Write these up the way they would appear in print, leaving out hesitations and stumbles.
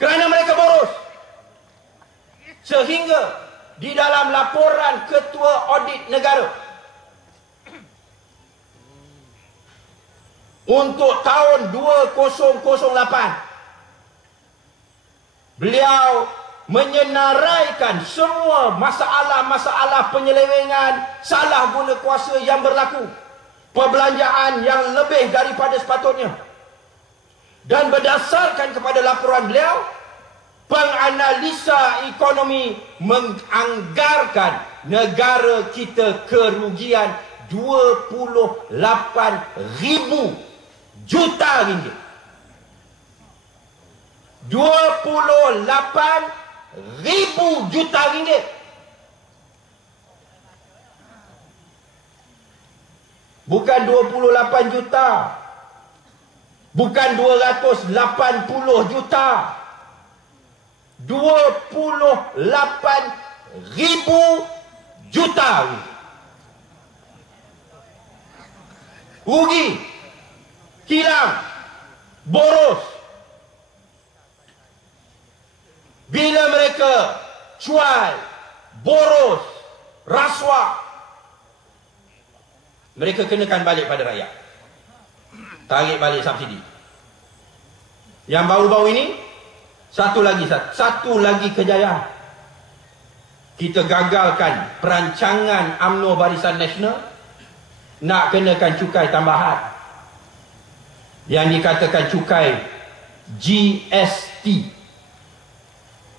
Kerana mereka boros. Sehingga di dalam laporan Ketua Audit Negara untuk tahun 2008, beliau menyenaraikan semua masalah-masalah penyelewengan, salah guna kuasa yang berlaku, perbelanjaan yang lebih daripada sepatutnya. Dan berdasarkan kepada laporan beliau, penganalisa ekonomi menganggarkan negara kita kerugian 28,000 juta ringgit. 28,000 juta ringgit. Bukan 28 juta. Bukan 280 juta. 28,000 juta ringgit. Rugi, hilang, boros. Bila mereka cuai, boros, rasuah, mereka kenakan balik pada rakyat. Tarik balik subsidi. Yang baru-baru ini, satu lagi kejayaan. Kita gagalkan perancangan UMNO Barisan Nasional nak kenakan cukai tambahan yang dikatakan cukai GST,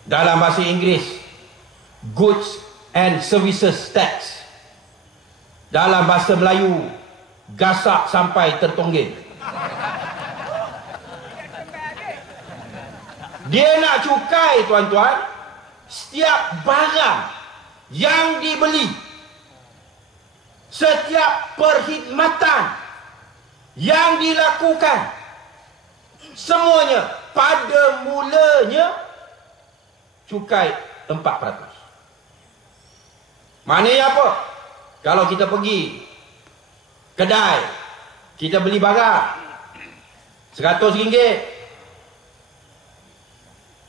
dalam bahasa Inggeris Goods and Services Tax, dalam bahasa Melayu gasak sampai tertonggeng. Dia nak cukai, tuan-tuan, setiap barang yang dibeli, setiap perkhidmatan yang dilakukan, semuanya pada mulanya cukai 4%. Maknanya apa? Kalau kita pergi kedai, kita beli barang RM100,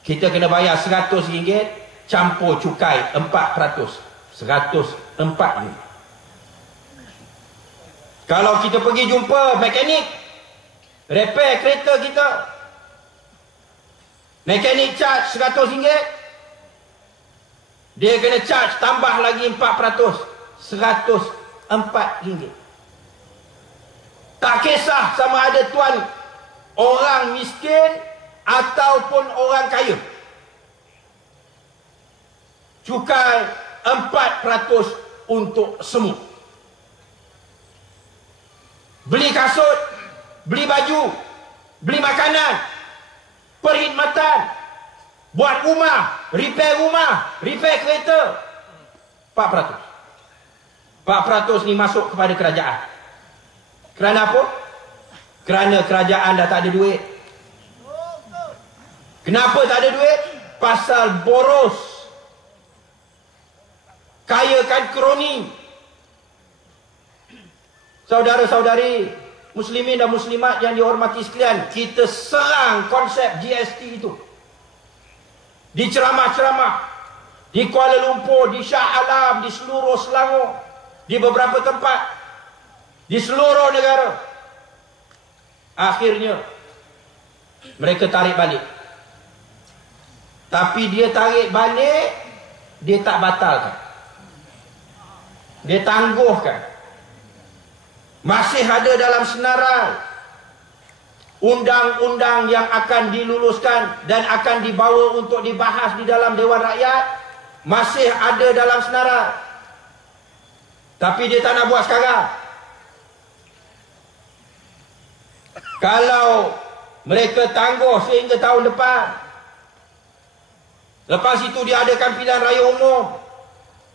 kita kena bayar RM100 campur cukai 4%, RM104. Kalau kita pergi jumpa mekanik repair kereta kita, mekanik charge RM100, dia kena charge tambah lagi 4%, RM104. Tak kisah sama ada tuan orang miskin ataupun orang kaya, cukai 4% untuk semua. Beli kasut, beli baju, beli makanan, perkhidmatan, buat rumah, repair kereta, 4%. 4% ni masuk kepada kerajaan. Kerana apa? Kerana kerajaan dah tak ada duit. Kenapa tak ada duit? Pasal boros. Kayakan kroni. Saudara-saudari muslimin dan muslimat yang dihormati sekalian, kita serang konsep GST itu di ceramah-ceramah di Kuala Lumpur, di Shah Alam, di seluruh Selangor, di beberapa tempat, di seluruh negara. Akhirnya mereka tarik balik. Tapi dia tarik balik, dia tak batalkan, dia tangguhkan. Masih ada dalam senarai undang-undang yang akan diluluskan dan akan dibawa untuk dibahas di dalam Dewan Rakyat. Masih ada dalam senarai, tapi dia tak nak buat sekarang. Kalau mereka tangguh sehingga tahun depan, lepas itu diadakan pilihan raya umum,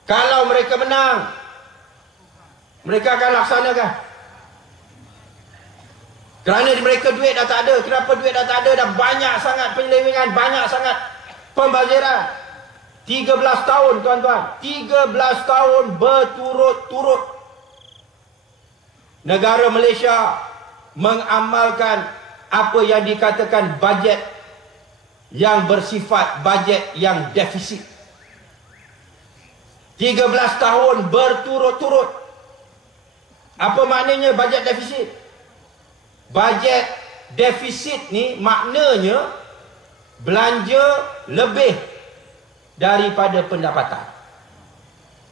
kalau mereka menang, mereka akan laksanakan. Kerana mereka duit dah tak ada. Kenapa duit dah tak ada? Dah banyak sangat penyelewengan, banyak sangat pembaziran. 13 tahun, tuan-tuan. 13 tahun berturut-turut negara Malaysia mengamalkan apa yang dikatakan bajet yang bersifat bajet yang defisit. 13 tahun berturut-turut. Apa maknanya bajet defisit? Bajet defisit ni maknanya belanja lebih daripada pendapatan.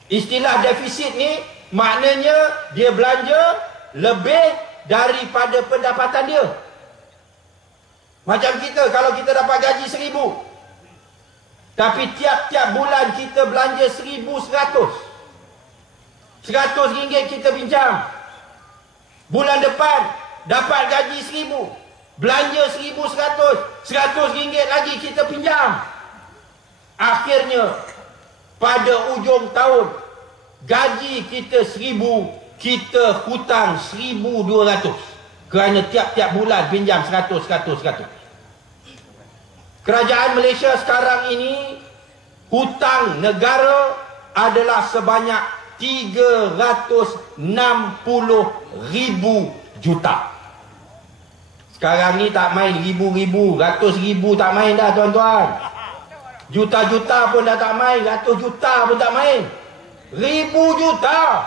Istilah defisit ni maknanya dia belanja lebih daripada pendapatan dia. Macam kita, kalau kita dapat gaji 1,000, tapi tiap-tiap bulan kita belanja 1,100. RM100 kita pinjam. Bulan depan dapat gaji 1,000, belanja 1,100, RM100 lagi kita pinjam. Akhirnya pada ujung tahun gaji kita 1,000, kita hutang 1,200 kerana tiap-tiap bulan pinjam 100. Kerajaan Malaysia sekarang ini hutang negara adalah sebanyak 360,000 juta. Sekarang ni tak main ribu-ribu, ratus ribu tak main dah tuan-tuan. Juta-juta pun dah tak main, ratus juta pun tak main. Ribu juta.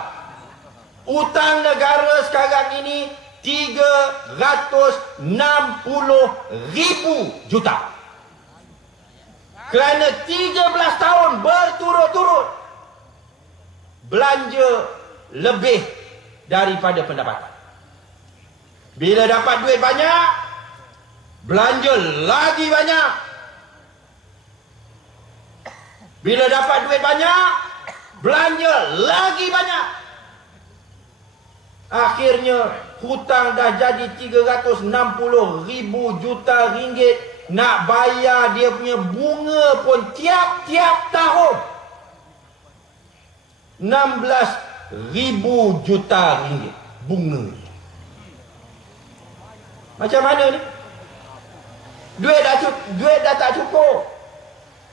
Hutang negara sekarang ini 360,000 juta. Kerana 13 tahun berturut-turut belanja lebih daripada pendapatan. Bila dapat duit banyak, belanja lagi banyak. Bila dapat duit banyak, belanja lagi banyak. Akhirnya hutang dah jadi 360,000 juta ringgit. Nak bayar dia punya bunga pun tiap-tiap tahun 16,000 juta ringgit bunga. Macam mana ni? Duit dah tak cukup.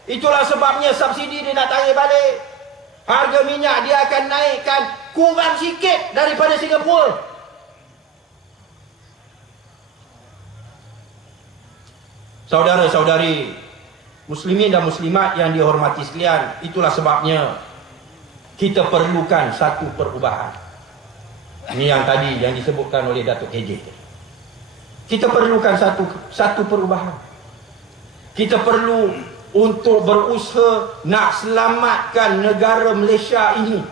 Itulah sebabnya subsidi dia nak tarik balik. Harga minyak dia akan naikkan kurang sikit daripada Singapura. Saudara-saudari muslimin dan muslimat yang dihormati sekalian, itulah sebabnya kita perlukan satu perubahan. Ini yang tadi yang disebutkan oleh Datuk KJ. Kita perlukan satu perubahan. Kita perlu untuk berusaha nak selamatkan negara Malaysia ini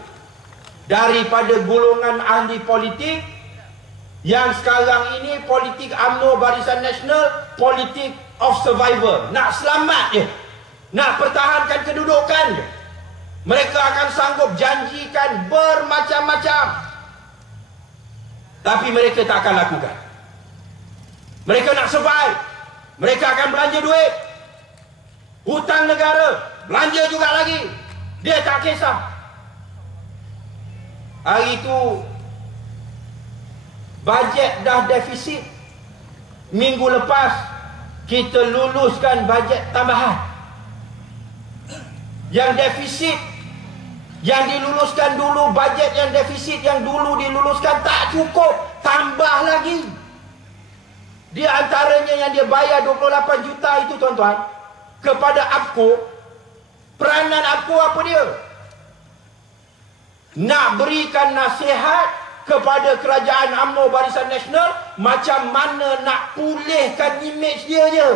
daripada golongan ahli politik yang sekarang ini politik UMNO Barisan Nasional, politik of survivor. Nak selamat je, nak pertahankan kedudukan je. Mereka akan sanggup janjikan bermacam-macam, tapi mereka tak akan lakukan. Mereka nak survive. Mereka akan belanja duit, hutang negara, belanja juga lagi. Dia tak kisah. Hari itu bajet dah defisit. Minggu lepas kita luluskan bajet tambahan. Yang defisit yang diluluskan dulu, bajet yang defisit yang dulu diluluskan tak cukup, tambah lagi. Di antaranya yang dia bayar 28 juta itu tuan-tuan kepada APCO. Peranan APCO apa dia? Nak berikan nasihat kepada kerajaan UMNO Barisan Nasional macam mana nak pulihkan imej dia je.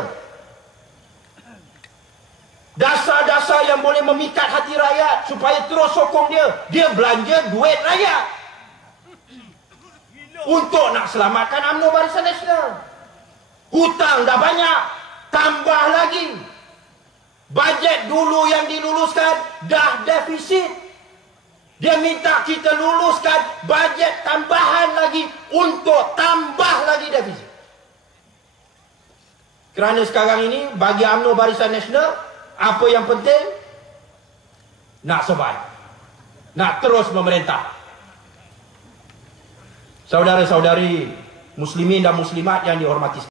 Dasar-dasar yang boleh memikat hati rakyat supaya terus sokong dia. Dia belanja duit rakyat untuk nak selamatkan UMNO Barisan Nasional. Hutang dah banyak, tambah lagi. Bajet dulu yang diluluskan dah defisit. Dia minta kita luluskan bajet tambahan lagi untuk tambah lagi defisit. Kerana sekarang ini bagi UMNO Barisan Nasional, apa yang penting? Nak survive, nak terus memerintah. Saudara-saudari muslimin dan muslimat yang dihormati